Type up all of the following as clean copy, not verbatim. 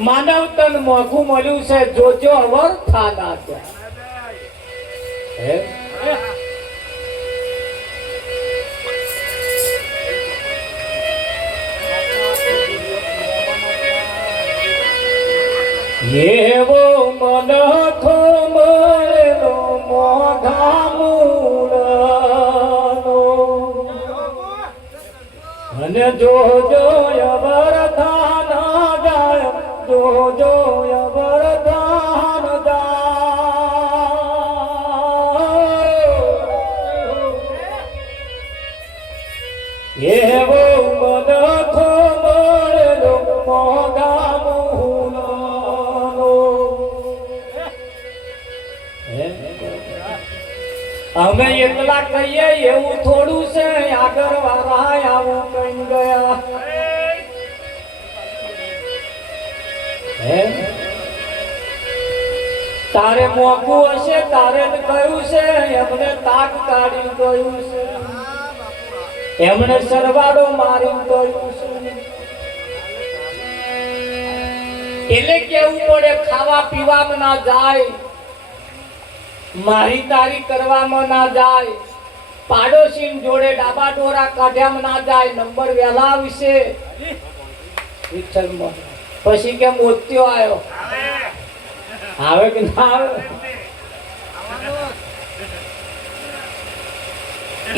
માનવ તન મોઘું મળ્યું છે જોજો અવર થાના એવો મનખો મળેલો મોઘા મૂળનો અને જોજો અવર થાના જાય જોજો અવરદાન એવો મનખો મળેલો મોગા મૂળનો અમે એકલા કહીએ એવું થોડું છે આગળ વાળા આવું કઈ ગયા તારે મોકવું હશે તારે કહ્યું છે એમને તાક કાઢી ગયું છે એમને સરવાળો મારી ગયું છે એટલે કેવું પડે ખાવા પીવામાં ના જાય મારી તારી કરવામાં ના જાય પાડોશી જોડે ડાબા ડોરા કાઢ્યામાં ના જાય નંબર વેલા આવશે વિઠ્ઠલમાં પછી કે મોત્યો આવ્યો આવે કે ના આવે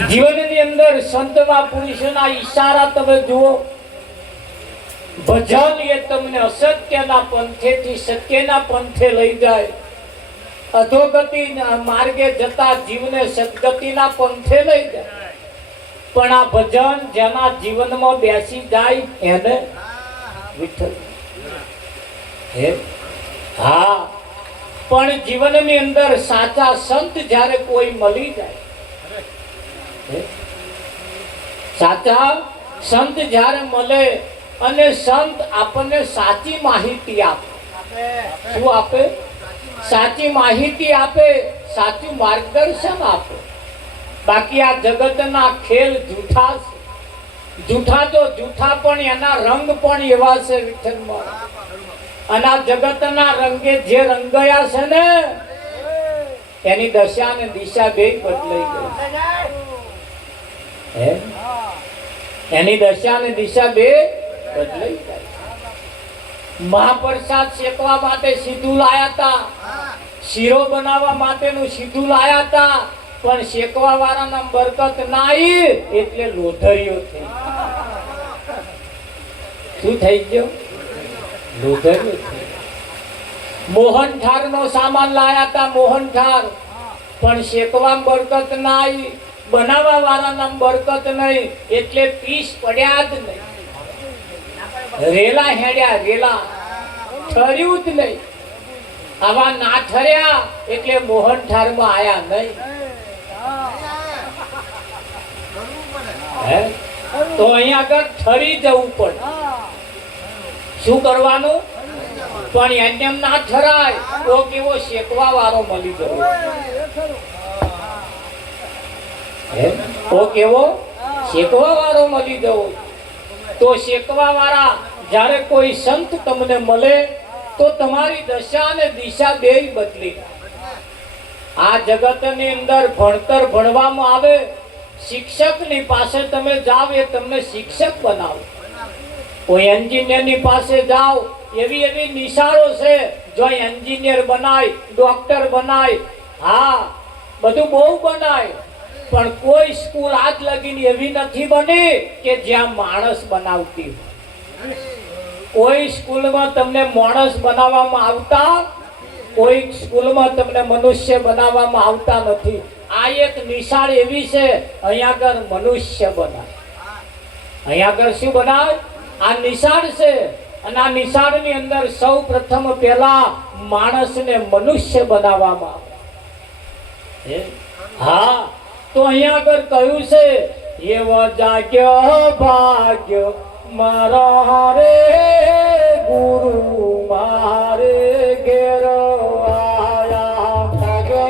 જીવનની અંદર સંતમાં પુરુષના ઈશારા તમે જુઓ ભજન એ તમને અસત્યના પંથેથી સત્યના પંથે લઈ જાય અધોગતિ માર્ગે જતા જીવને સદગતિના પંથે લઈ જાય પણ આ ભજન જેના જીવનમાં બેસી જાય એને વિઠ્ઠલ હા પણ જીવનની અંદર સાચા સંત જ્યારે કોઈ મળી જાય સાચા સંત જ્યારે મળે અને સંત આપણને સાચી માહિતી આપે શું આપે સાચી માહિતી આપે સાચું માર્ગદર્શન આપે બાકી આ જગતના ખેલ જૂઠા છે જૂઠા તો જૂઠા પણ એના રંગ પણ એવા છે વિઠ્ઠલમાં અને આ જગતના રંગે જે રંગાયા છે ને એની દશા ને દિશા બે બદલાઈ ગઈ એની દશા ને દિશા બે બદલાઈ ગઈ મહાપ્રસાદ શેકવા માટે સીધું લાયા હતા શીરો બનાવવા માટેનું સીધું લાયા હતા પણ શેકવા વાળાના બરકત ના આવી એટલે લોધરીઓ થઈ શું થઈ ગયો લોધરીઓ થઈ મોહનથાળ નો સામાન લાયા હતા મોહનથાળ પણ શેકવા બરકત ના આવી બનાવવા વાળાના બરકત નહીં એટલે પીસ પડ્યા જ નહીં રેલા હેડ્યા રેલા ઠર્યું જ નહીં આવા ના ઠર્યા એટલે મોહનથાળ માં આયા નહીં હે તો અહીંયા આગળ ઠરી જવું પડે. શું કરવાનું? પણ એને એમ ના ઠરાય તો કેવો શેકવા વાળો મળી ગયો. તો કેવો શેકવા વાળો મળી ગયો. તો શેકવા વાળા જ્યારે કોઈ સંત તમને મળે તો તમારી દશા અને દિશા બેય બદલી. આ જગતની અંદર ભણતર ભણવામાં આવે, શિક્ષકની પાસે તમે જાઓ એ તમને શિક્ષક બનાવે. કોઈ એન્જિનિયરની પાસે જાઓ, એવી એવી નિશાળો છે જો એન્જિનિયર બનાય, ડોક્ટર બનાય, હા બધું બહુ બનાય, પણ કોઈ સ્કૂલ આજ લગીને એવી નથી બની કે જ્યાં માણસ બનાવતી હોય. કોઈ સ્કૂલમાં તમને માણસ બનાવવામાં આવતા, કોઈ સ્કૂલમાં તમને મનુષ્ય બનાવવામાં આવતા નથી. આ એક નિશાળ એવી છે, અહીંયા આગળ મનુષ્ય બનાવે. અહીંયા આગળ શું બનાવે? આ નિશાળ છે અને આ નિશાળની અંદર સૌ પ્રથમ પહેલા માણસને મનુષ્ય બનાવવામાં આવે. હા તો અહીંયા આગળ કહ્યું છે એવો જાગ્ય ભાગ્ય મારા રે ગુરુ મારે ઘેર આયા. જાગ્ય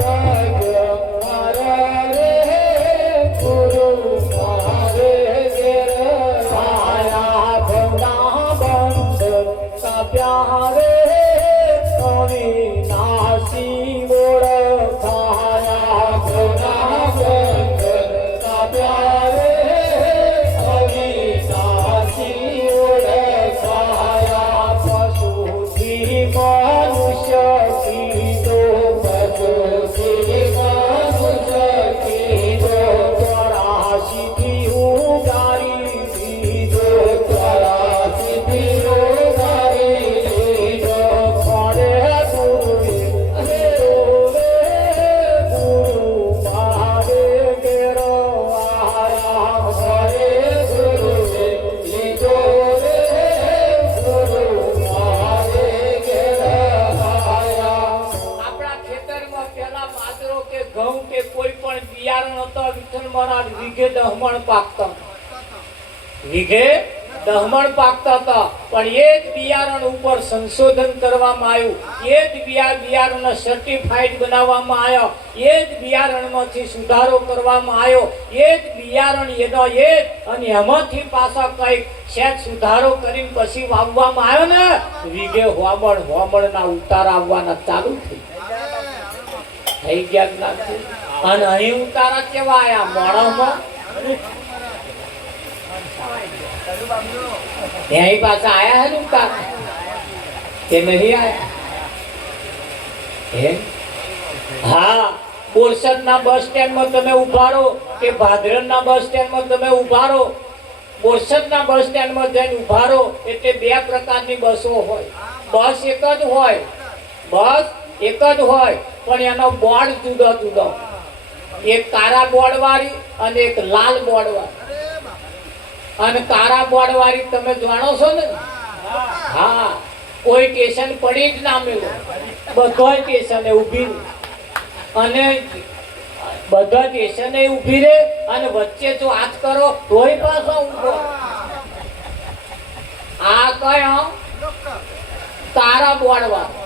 ભાગ્ય મારા રે ગુરુ મારે ઘેર આયા. ભવના બંધ કાપ્યા રે અવિનાશી ઓળખાયા. ભવના બંધ કાપ્યા રે અવિનાશી ઓળખાયા. પશુથી મનુષ્ય કીધો, પશુથી મનુષ્ય કીધો, 84 થી ઉગારી દીધો, 84 થી ઉગારી દીધો. ખોડે ગુરુએ લીધો રે ગુરુ મારે ઘેર આયા. ખોડે ગુરુએ લીધો રે ગુરુ મારે ઘેર આયા. આપણા ખેતરમાં પેલા બાજરો કે ઘઉં કે કોઈ પણ બિયારણ હતો, વિઠ્ઠલ મહારાજ વીઘે 10 મણ પાકતા. વીઘે 10 મણ પાકતા હતા, પણ એ જ બિયારણ ઉપર સંશોધન કરવામાં આવ્યું, એ જ બિયારણનો સર્ટિફાઈડ બનાવવામાં આવ્યો, એ જ બિયારણમાંથી સુધારો કરવામાં આવ્યો, એ જ બિયારણ એનો એ જ, અને એમાંથી પાછા કંઈક સેજ સુધારો કરીને પછી વાવવામાં આવ્યો ને, વીઘે હોમણના ઉતાર આવવાના ચાલુ થઈ ગયા જ્ઞાનથી. અને અહીં ઉતારા કેવા આયા? મોણામાં यही पासा आया है उनका कि नहीं आया? हाँ, बोरसद ना बस स्टेન્ડ માં તમે ઉભા રહો કે ભાદરન ના બસ સ્ટેન્ડ માં તમે ઉભા રહો, બોરસદ ના બસ સ્ટેન્ડ માં જઈને ઉભા રહો એટલે બે પ્રકારની બસો હોય. બસ એક જ હોય, બસ એક જ હોય, પણ એનો બોર્ડ જુદો જુદો. એક કાળા બોર્ડ વાળી અને એક લાલ બોર્ડ વાળી. અને કાળા બોર્ડ વાળી તમે જાણો છો ને? હા, કોઈ સ્ટેશન પડી જ ના મેળો, બધા સ્ટેશને ઊભી અને બધા સ્ટેશને ઊભી રહે અને વચ્ચે જો હાથ કરો તોય પાછો ઊભો. આ કયો? કાળા બોર્ડ વાળો.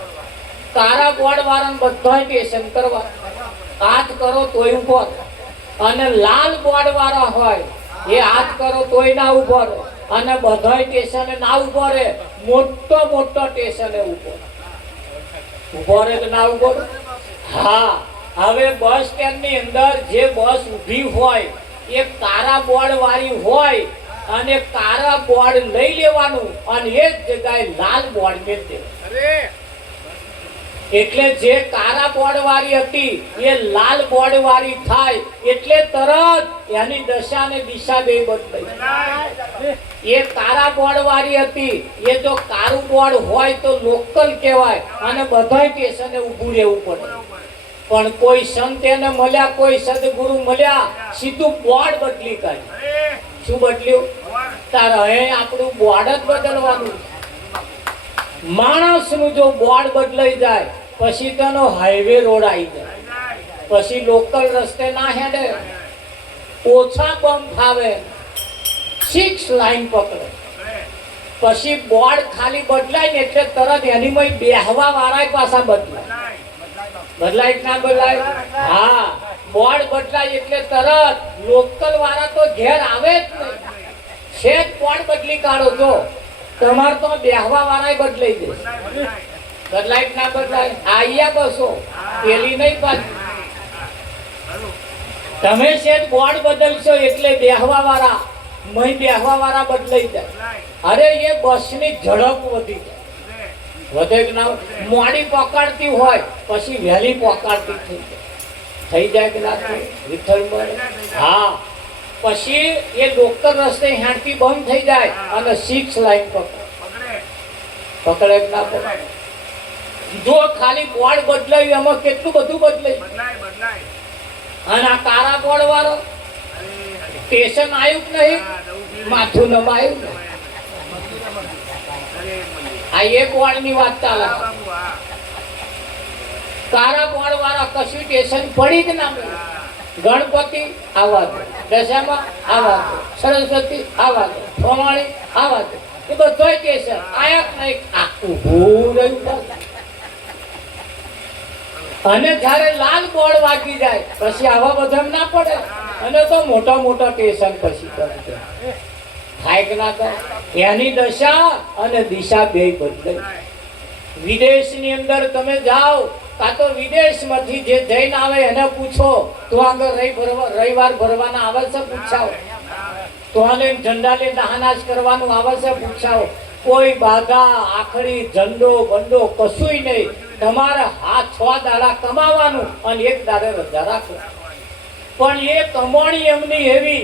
કાળા બોર્ડ વાળાને બધા સ્ટેશન કરવા, હાથ કરો તોય ઊભો. અને લાલ બોર્ડ વાળા હોય એ હાથ કરો તોય ના ઉભો રહે અને બધા સ્ટેશને ના ઉભો રહે, મોટો સ્ટેશને ઉભો રહે કે ના ઉભો રહે? હા, હવે બસ સ્ટેન્ડ ની અંદર જે બસ ઊભી હોય એ કાળા બોર્ડ વાળી હોય અને કાળા બોર્ડ લઈ લેવાનું અને એ જ જગ્યાએ લાલ બોર્ડ મેળ દેવાનું. એટલે જે કાળા બોર્ડ વાળી હતી એ લાલ બોર્ડ વાળી થાય એટલે તરત એની દશા ને દિશા બે બદલાઈ. એ કાળા બોર્ડ વાળી હતી એ જો કાળું બોર્ડ હોય તો લોકલ કહેવાય અને બધા સ્ટેશને ઊભું રહેવું પડે. પણ કોઈ સંત એને મળ્યા, કોઈ સદગુરુ મળ્યા, સીધું બોર્ડ બદલી કાઢ્યું. શું બદલ્યું? તારે હવે આપણું બોર્ડ જ બદલવાનું. માણસનું જો બોર્ડ બદલાઈ જાય પછી તો હાઈવે રોડ આવી જાય, પછી લોકલ રસ્તે ના હેડે. ઓછા બમ ફાવે 6 લાઈન પકડે. પછી બોર્ડ ખાલી બદલાય ને એટલે તરત એની બેહવા વાળા પાછા બદલાય કે ના બદલાય? હા, બોર્ડ બદલાય એટલે તરત લોકલ વાળા તો ઘેર આવે જ નહીં. શેઠ બોર્ડ બદલી કાઢો તો તમારે તો બેહવા વાળા બદલાઈ જશે. બદલાય કે ના બદલાય? આયા બસો પેલી નહીં પાછી. તમે શેઠ બોર્ડ બદલશો એટલે બેહવા વાળા બદલાઈ જાય. અરે એ બસની ઝડપ વધી જાય. વધે કે ના? મોડી પકડતી હોય પછી વહેલી પકડતી થઈ જાય કે ના થાય? વિઠ્ઠલ મળે. હા, પછી એ લોકલ રસ્તે હેંડતી બંધ થઈ જાય અને 6 લાઈન પકડે કે ના પકડે? જો ખાલી બોર્ડ બદલાયું એમાં કેટલું બધું બદલાય. અને આ કારા બોર્ડ વાળો સ્ટેશન આવ્યું કે નહીં, માથું નમાયું ને. આ એક બોર્ડ ની વાત ચાલે. કારા બોર્ડ વાળા કશું સ્ટેશન પડી જ ના. ગણપતિ આવા દે, દશામાં આવા દે, સરસ્વતી આવા દે, ફવાણી આવા દે, એ બધો સ્ટેશન આયા કે નહીં. ઊભું રહ્યું. અને જયારે લાલ બોર્ડ વાગી જાય પછી આવા બધા ના પડે. અને તો મોટા મોટા સ્ટેશન પછી થાય કે ના થાય? એની દશા અને દિશા બે બદલાય. વિદેશની અંદર તમે જાઓ, કાં તો વિદેશમાંથી જે જઈને આવે એને પૂછો તો આગળ રવિવાર ભરવાના આવે છે, પૂછાવો તો ઝંડા લઈને દહાનાજ કરવાનું આવે છે, પૂછાવો. કોઈ બાધા આખડી ઝંડો બંડો કશું નહીં. તમારે 6 દાડા કમાવાનું અને 1 દાડે રજા રાખો. પણ એ કમાણી એમની એવી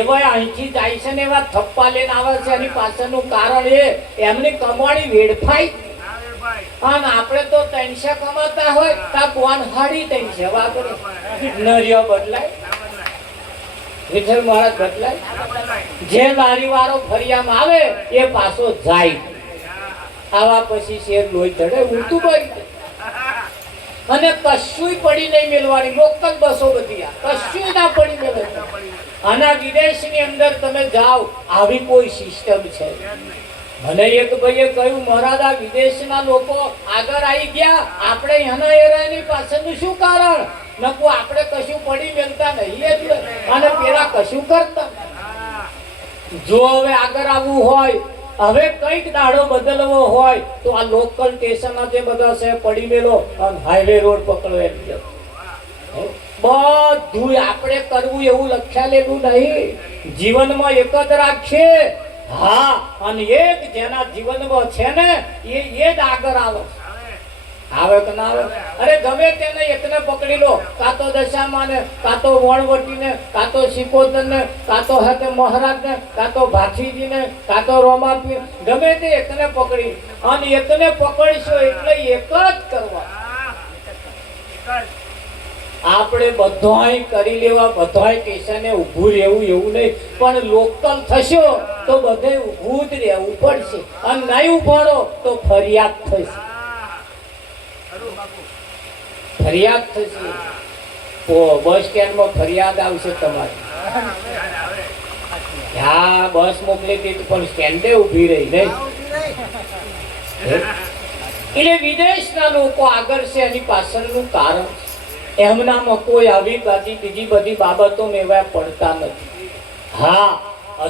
એવા અહીંથી જાય છે ને એવા થપ્પા લઈને આવે છે. એની પાછળનું કારણ એમની કમાણી વેડફાઈ. અને આપણે તો 300 કમાતા હોય તા કોણ 350 વાપરે. નરિયો બદલાય, વિઠ્ઠલ મહારાજ બદલાય. જે લારી વાળો ફરિયામાં આવે એ પાછો જાય. આવા પછી શેર લોહી ચડે ઊંધું પડી. અને કશું પડી નહીં મેળવાની. લોકલ બસો બધી કશું ના પડી મેળવે. અને વિદેશની અંદર તમે જાઓ આવી કોઈ સિસ્ટમ છે? મને એક ભાઈએ કહ્યું, મહારાજ આ વિદેશના લોકો આગળ આવી ગયા, આપણે એના એરાની પાછળનું શું કારણ? નકુ આપણે કશું પડી મેળતા નહીં એટલે, અને પેલા કશું કરતા. જો હવે આગળ આવવું હોય, હવે કઈક દાડો બદલવો હોય તો આ લોકલ સ્ટેશન જે બધા છે પડી મેલો અને હાઈવે રોડ પકડો. એમ બધું આપણે કરવું એવું લખાયેલું નહીં. જીવનમાં એક જ રાખીએ. હા, અને એક જેના જીવનમાં છે ને એ જ આગળ આવે કે ના આવે? અરે ગમે તેને એકને પકડી લો, કાં તો દશામાં ને, કાં તો વણવટીને, કાં તો શિકોતરને, કાં તો હતે મહારાજને, કાં તો ભાથીજીને, કાં તો રોમાપીર, ગમે તે એકને પકડી. અને એકને પકડીશો એટલે એક જ કરવા. આપણે બધાય કરી લેવા, બધાય સ્ટેશને ઊભું રહેવું એવું નહીં. પણ લોકલ થશો તો બધે ઊભું જ રહેવું પડશે. અને નહીં ઉભારો તો ફરિયાદ થશે. ફરિયાદ થશે. બસ સ્ટેન્ડમાં ફરિયાદ આવશે તમારી. હા, બસ મોકલી દીધી પણ સ્ટેન્ડે ઊભી રહી નહીં. એટલે વિદેશના લોકો આગળ છે એની પાછળનું કારણ. એમનામાં કોઈ આવી બીજી બધી બાબતો એવા પડતા નથી. હા,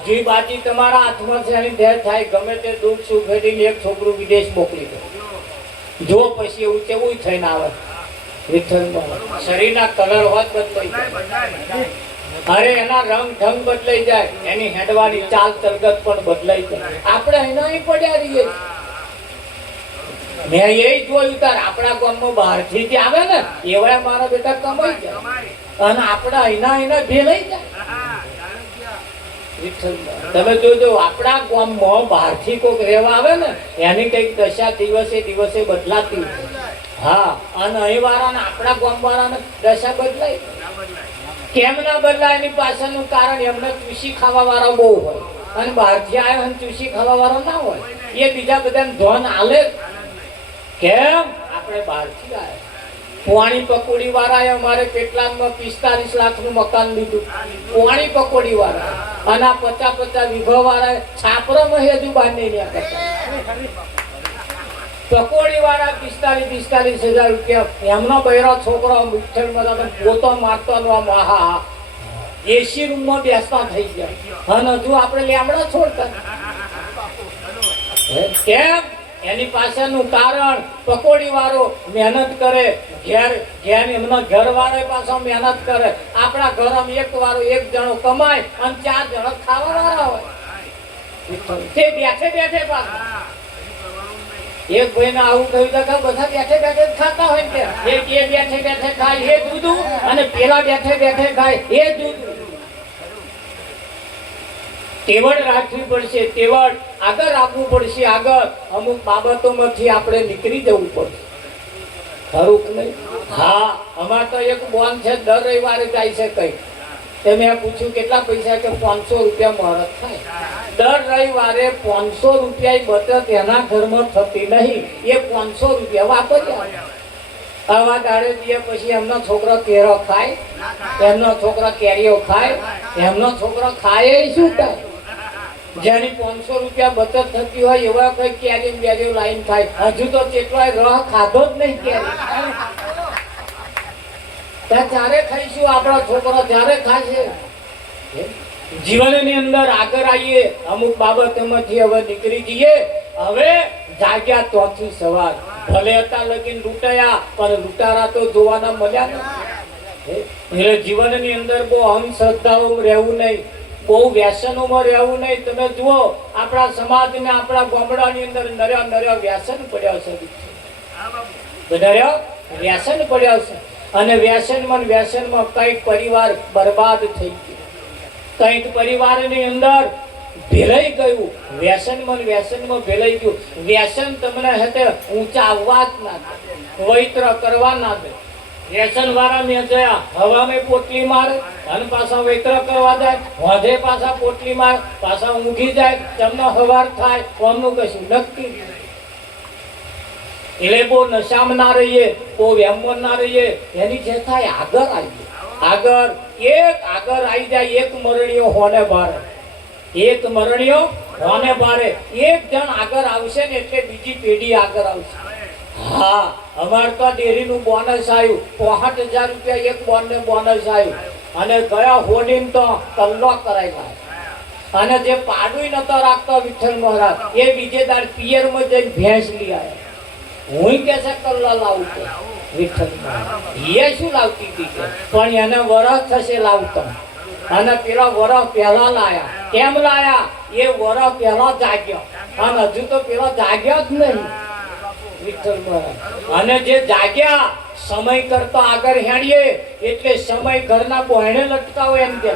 હજુ બાજી તમારા હાથમાં છે એની ધ્યાન થાય. ગમે તે દુઃખ સુખ ઘડીને એક છોકરું વિદેશ મોકલી દો. જો પછી એવું કેવું થઈને આવે. શરીરના કલર હોત બદલાઈ જાય. અરે એના રંગ ઢંગ બદલાઈ જાય. એની હેડવાની ચાલ ચલગત પણ બદલાઈ જાય. આપણે એના પડ્યા રહીએ. મેં એ જોયું તાર આપણા ગામમાં બહારથી જે આવે ને એવા મારા બેટા કમાઈ જાય અને આપણા એના ભેલાઈ જાય. તમે જોજો આપણા ગામમાં બહારથી કોઈક રહેવા આવે ને એની કઈક દશા દિવસે બદલાતી. હા, અને અહીં વાળાને આપણા ગામ વાળાને દશા બદલાય. કેમ ના બદલાય? એની પાછળનું કારણ એમને ચૂસી ખાવા વાળા બહુ હોય અને બહારથી આવ્યા અને ચૂસી ખાવા વાળા ના હોય. એ બીજા બધાને ધન આલે. કેમ? આપણે બહારથી આવ્યા. પોણી પકોડી વાળાએ અમારે કેટલાકમાં 45 લાખનું મકાન લીધું. પોણી પકોડી વાળા અને 50 વીઘા વાળાએ છાપરામાં હજુ બહાર નહીં રહ્યા કરતા. પકોડી વાળા 45,000 રૂપિયા એમનો બૈરો છોકરો વિઠ્ઠલમાં પોતો મારતો મહા એસી રૂમમાં બેસતા થઈ ગયા અને હજુ આપણે લેમડા છોડતા કેમ? એની પાછળનું કારણ પકોડી વાળો મહેનત કરે, ઘેર એમનો ઘર વાળો પાછો મહેનત કરે. આપણા ઘરમાં એક વાળો એક જણો કમાય અને 4 જણો ખાવા વાળા હોય તે બેઠે પાછા. એક ભાઈ ને આવું કહ્યું તો બધા બેઠે ખાતા હોય ને એ બેઠે ખાય એ દૂધું અને પેલા બેઠે ખાય એ દૂધું. તેવડ રાખવી પડશે, તેવડ આગળ આપવું પડશે. આગળ અમુક બાબતોમાંથી આપણે નીકળી જવું પડશે. ખરું કે નહીં? હા, અમાર તો એક બોન છે દર રવિવારે જાય છે. કઈ તમે પૂછ્યું કેટલા પૈસા? કે 500 રૂપિયા મહરત થાય. દર રવિવારે 500 રૂપિયા બચત એના ઘરમાં થતી નહીં. એ 500 રૂપિયા વાપર્યા. આવા દાડે દે પછી એમનો છોકરો કેરો ખાય, એમનો છોકરો કેરીઓ ખાય, એમનો છોકરો ખાય શું થાય? જેની 500 રૂપિયા બચત થતી હોય એવા કઈ કેરી બેરી લાઈન ખાય. હજુ તો કેટલાય રહ ખાધો જ નહીં કેરી. ત્યારે ખાઈશું આપણા છોકરો ત્યારે ખાશે. જીવનની અંદર આગળ આવીએ, અમુક બાબતોમાંથી હવે નીકળી જઈએ. હવે જાગ્યા તોથી સવાર ભલે હતા લગીન લૂંટાયા પણ લૂંટારા તો જોવાના મળ્યા નથી. એટલે જીવનની અંદર બહુ અંધશ્રદ્ધાઓમાં રહેવું નહીં, બહુ વ્યસનોમાં રહેવું નહીં. તમે જુઓ આપણા સમાજને આપણા ગામડાની અંદર નર્યા વ્યસન પડ્યા છે. નર્યા વ્યસન પડ્યા છે અને વ્યસનમાં કઈક પરિવાર બરબાદ થઈ ગયો, કઈક પરિવારની અંદર ભેલાઈ ગયું. વ્યસનમાં ભેલાઈ ગયું. વ્યસન તમને હતે ઊંચા આવવા જ ના દે, પવિત્ર કરવા ના દે. વ્યસન વાળા મેં જોયા હવામાં પોટલી મારે અને પાછા વૈત્ર કરવા જાય, હોજે પાછા પોટલી મારે, પાછા ઊંઘી જાય. તમને હવાર થાય કોમનું કશું નક્કી. એટલે બહુ નશામાં ના રહીએ, બહુ વ્યમમાં ના રહીએ. એની જે થાય આગળ આવી આગળ આવી જાય. એક મરણીઓ હોને બારે, એક મરણીઓ હોને બારે. એક જણ આગળ આવશે ને એટલે બીજી પેઢી આગળ આવશે. હા, અમારે તો ડેરીનું બોનસ આવ્યું 65,000 રૂપિયા એક બોનને બોનસ આવ્યું અને ગયા હોડીને તો કલ્લો કરાવ્યા. અને જે પાડું નતો રાખતો વિઠ્ઠલ મહારાજ એ બીજે દાડ પિયરમાં જઈને ભેંસ લઈ આવ્યા. હું કે છે કલ્લા લાવું તો વિઠ્ઠલ મહારાજ એ શું લાવતી હતી પણ એને વરસ થશે લાવતો અને પેલા વરસ પહેલા લાયા. કેમ લાયા? એ વરસ પહેલા જાગ્યો અને હજુ તો પેલા જાગ્યો જ નહીં વિઠ્ઠલ મહારાજ. અને જે જાગ્યા સમય કરતા આગળ હેડીએ એટલે સમય ઘરના બોહણે લટકાવો એમ કે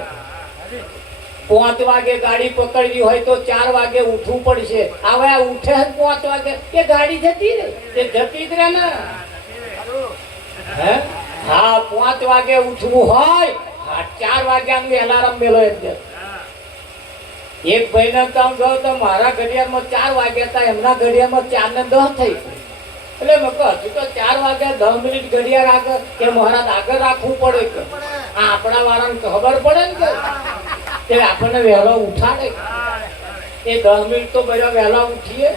5 વાગે ગાડી પકડવી હોય તો 4 વાગે ઉઠવું પડશે. હવે આ ઉઠે 5 વાગે કે ગાડી જતી રહે, તે જતી જ રહે ને. હા, 5 વાગે ઉઠવું હોય, 4 વાગ્યાનું એલાર્મ મેલો એમ કે. એક ભાઈને કામ ગયો તો મારા ઘડિયાળમાં 4 વાગ્યા હતા, એમના ઘડિયાળમાં 4 ને 10 થઈ. એટલે મેં કહ્યું હજુ તો 4 વાગ્યા 10 મિનિટ ઘડિયાળ આગળ કે મહારાજ આગળ રાખવું પડે કે આપણા વાળાને ખબર પડે ને કે આપણને વહેલો ઉઠાડે. એ 10 મિનિટ તો બધા વહેલા ઉઠીએ.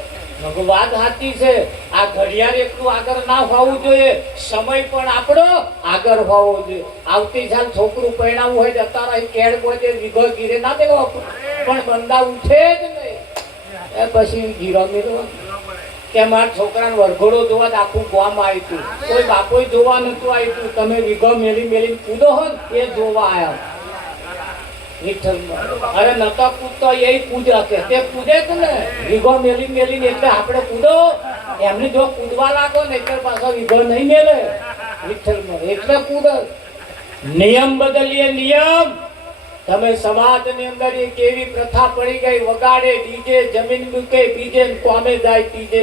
વાત સાચી છે. આ ઘડિયાળ એટલું આગળ ના હોવું જોઈએ, સમય પણ આપણો આગળ હોવો જોઈએ. આવતી સાલ છોકરું પરણાવવું હોય જતા રહી કેળ બોજે વીઘો ગીરે ના દેવો પણ બંદા ઉઠે જ નહીં. એ પછી ગીરો મેળવો કે મારા છોકરાને વરઘોડો જોવા આખું ગામ આવ્યું હતું, કોઈ બાપોય જોવા નતું આવ્યું. તમે વીઘો મેલી કૂદો હો ને એ જોવા આવ્યા વિઠ્ઠલ. અરે નતા કૂદતો એ કૂદ રાખે, તે કૂદે જ ને વીઘો મેલી એટલે આપણે કૂદો. એમને જો કૂદવા લાગો ને એટલે પાછો વીઘો નહીં મેલે વિઠ્ઠલ. એટલે કૂદો. નિયમ બદલીએ નિયમ. તમે સમાજની અંદર એક એવી પ્રથા પડી ગઈ, વગાડે ડીજે, જમીન મૂકે બીજે, કોમે જાય ત્રીજે.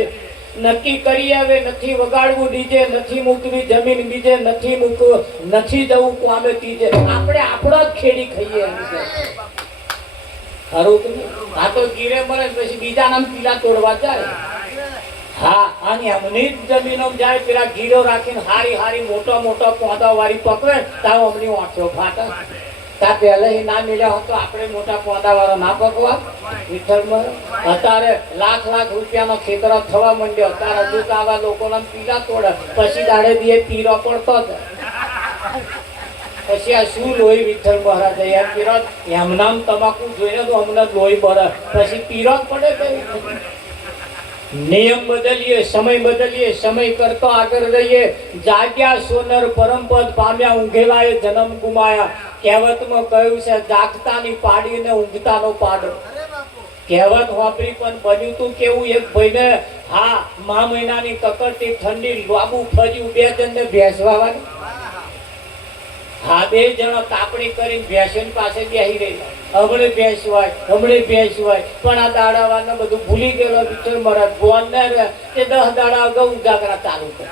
નક્કી કરી આવે નથી વગાડવું ડીજે, નથી મૂકવી જમીન બીજે, નથી મૂકવું, નથી જવું કોમે ત્રીજે. આપણે આપણો જ ખેડી ખાઈએ. ખરું કે આ તો ગીરે મળે પછી બીજા નામ પીલા તોડવા જાય. હા, અને એમની જ જમીનો જાય પેલા ગીરો રાખીને હારી હારી મોટા મોટા પોદા વાળી પકડે તાવ અમની વાંચો ફાટે. તા પહેલે ના મળ્યા હોત તો આપણે મોટા પોદા વાળા ના પકવા વિઠ્ઠલમાં. અત્યારે લાખ લાખ રૂપિયાનો ખેતરો થવા માંડ્યો. અત્યારે હજુ તો આવા લોકોના પીલા તોડે પછી દાડે દીએ પીરો પડતો જ. પછી આ શું લોહી વિઠ્ઠલ મહારાજ યાર પીરો એમનામ તમાકુ જોઈને તો અમને લોહી બરે પછી પીરો પડે કે નિયમ બદલીએ, સમય બદલીએ, સમય કરતો આગળ રહીએ. જાગ્યા સોનર પરમપદ પામ્યા ઊંઘેલાએ જન્મ ગુમાયા. કહેવતમાં કહ્યું છે જાગતાની પાડી ને ઊંઘતાનો પાડો. કહેવત વાપરી પણ બન્યું તું કેવું એક ભાઈને હા મા મહિનાની કકડતી ઠંડી લાબુ ફર્યું બે જણને ભેંસવાવાની. હા, બે જણો તાપણી કરીને ભેંસની પાસે બેસી રહેલા. હમણે ભેંસવાય પણ આ દાડાવાને બધું ભૂલી ગયેલો વિઠ્ઠલ મહારાજ ગોન ને રે તે 10 દાડા અગાઉ ઉજાગરા ચાલુ કરે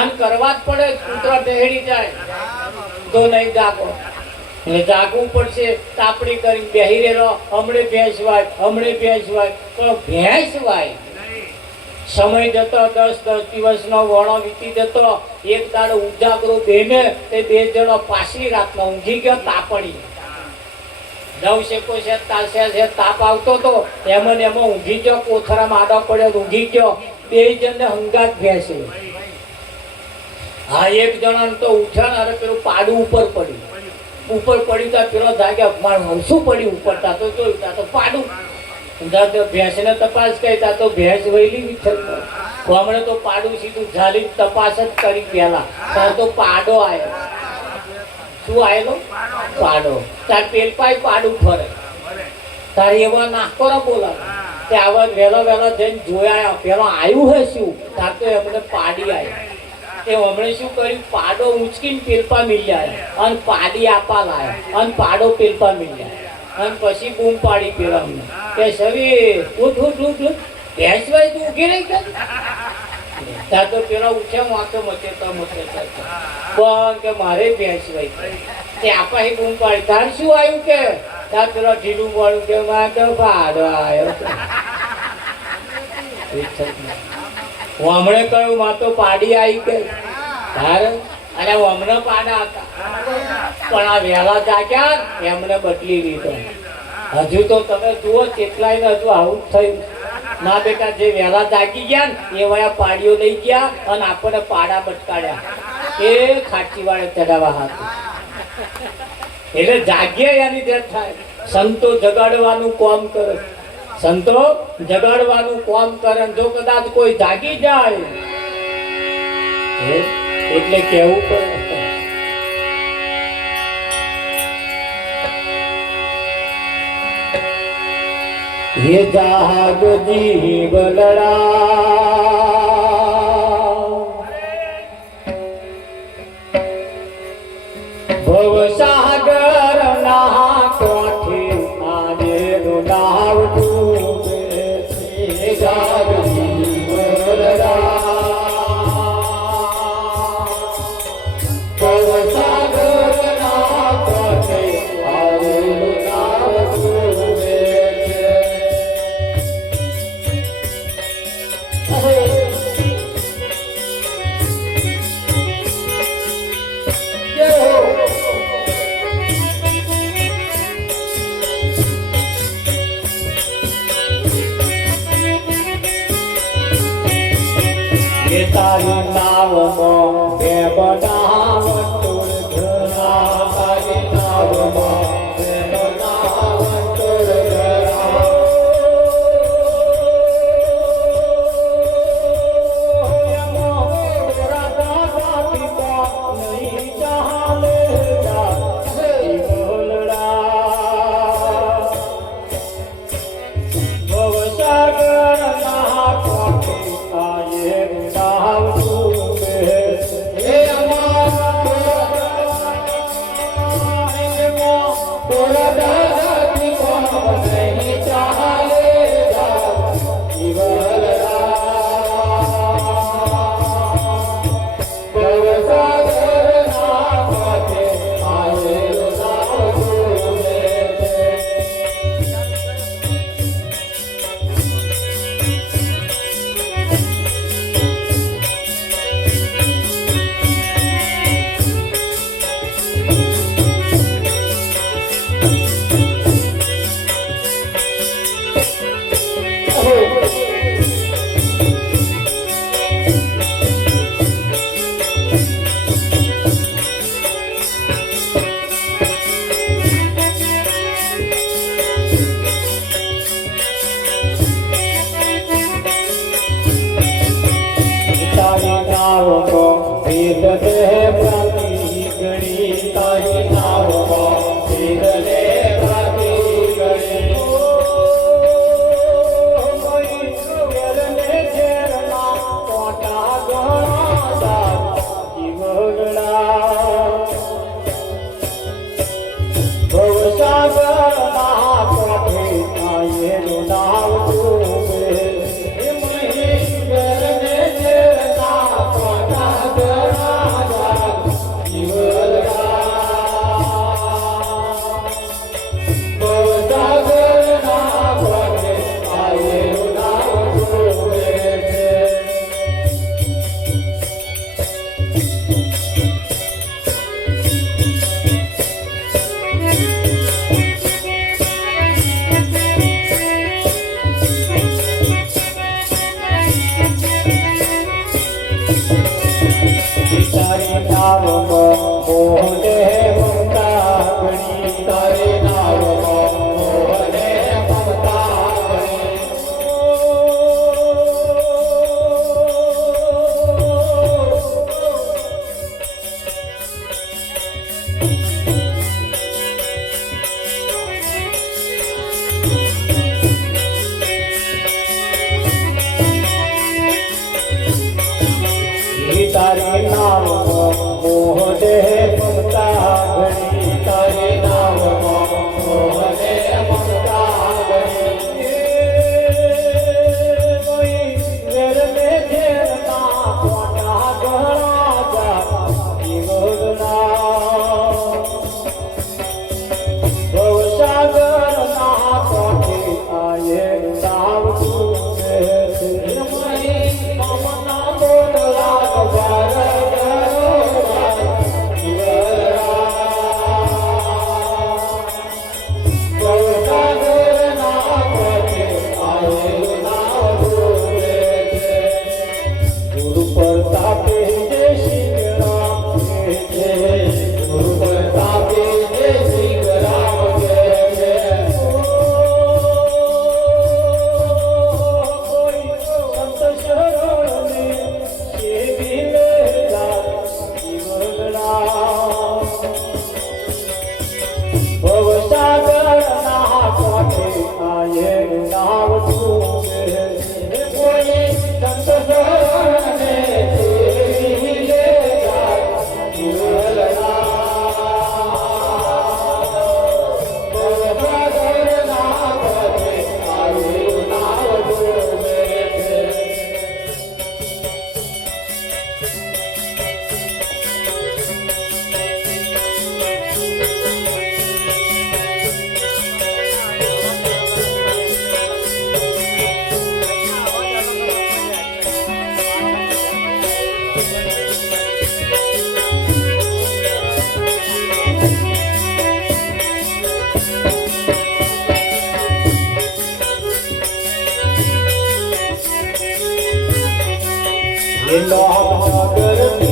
અને કરવા જ પડે. કૂતરા બેહડી જાય તો નહીં જાગો એટલે જાગવું પડશે. તાપણી કરીને બેસી રહેલો હમણે ભેંસવાય પણ ભેંસવાય સમય જતો 10 દિવસનો વણો વીતી જતો. એક દાડો ઉજાગરો બેને તે બે જણો પાછી રાતમાં ઊંઘી ગયો તાપણી. 9 શેકો છે તાપ આવતો તો એમાં ઊંઘી ગયો. કોથરામાં આડો પડ્યો ઊંઘી ગયો. બે જણને હંગાત ભેંસે. હા, એક જણાને તો ઉઠ્યા ને પેલું પાડું ઉપર પડ્યું તા પેલો જાગ્યા મારું શું પડ્યું ઉપર તા તો જોયું તા તો પાડું. ભેંસને તપાસ કરી તા તો ભેંસ વહેલી વિઠ્ઠલ. હમણાં તો પાડું સીધું ઝાલી તપાસ જ કરી પેલા તાર તો પાડો આવ્યો. શું આવેલો? પાડો. તાર પેલપાય પાડું ફરે તાર એવા નાખોરા બોલાવે તે આવા વહેલો જઈને જોયા પેલો આવ્યું હે શું તાર તો એમને પાડી આવ્યા. તે હમણે શું કર્યું પાડો ઉંચકીને પેલપા મિલ્યા અને પાડી આપા લાયા અને પાડો પેલપા મિલ્યા અને પછી બૂમ પાડી પેલા કે સવી ઉઠ ભેંસવાય તું ઉભી રહી ગઈ. ત્યાં તો પેલા ઉઠ્યા વાંકે મચે પણ કે મારે ભેંસવાય તે આપા એ બૂમ પાડી તાર શું આવ્યું કે ત્યાં પેલા ઢીલું વાળું કે માં તો પાડો આવ્યો. હમણે કહ્યું માં તો પાડી આવી કે તારે અને હમણાં પાડા હતા પણ આ વહેલા જાગ્યા એમને બદલી લીધો. હજુ તો તમે જુઓ કેટલાય ને હજુ આવું જ થયું. ના બેટા જે વહેલા જાગી ગયા ને એ વયા પાડીઓ લઈ ગયા અને આપણને પાડા બટકાડ્યા એ ખાચી વાળે ચડાવવા હાથ. એટલે જાગ્યા એની જે થાય. સંતો જગાડવાનું કામ કરે. સંતો જગાડવાનું કામ કરે. જો કદાચ કોઈ જાગી જાય એટલે કેવું પડે ये जाग जीव लड़ा भव सागर नहा कोठे आने नाव डूबे. ये जाग जीव लड़ा भव सागर नहा कोठे आने नाव डूबे. તારી નાવમાં બે બનાવટોળ ઘણા. તારી નાવમાં બે બનાવટોળ ઘણા. રાધા સાથી નહીં ચાલે બોલડા ભવસાગર ના કોઠે આયે. એ લાગર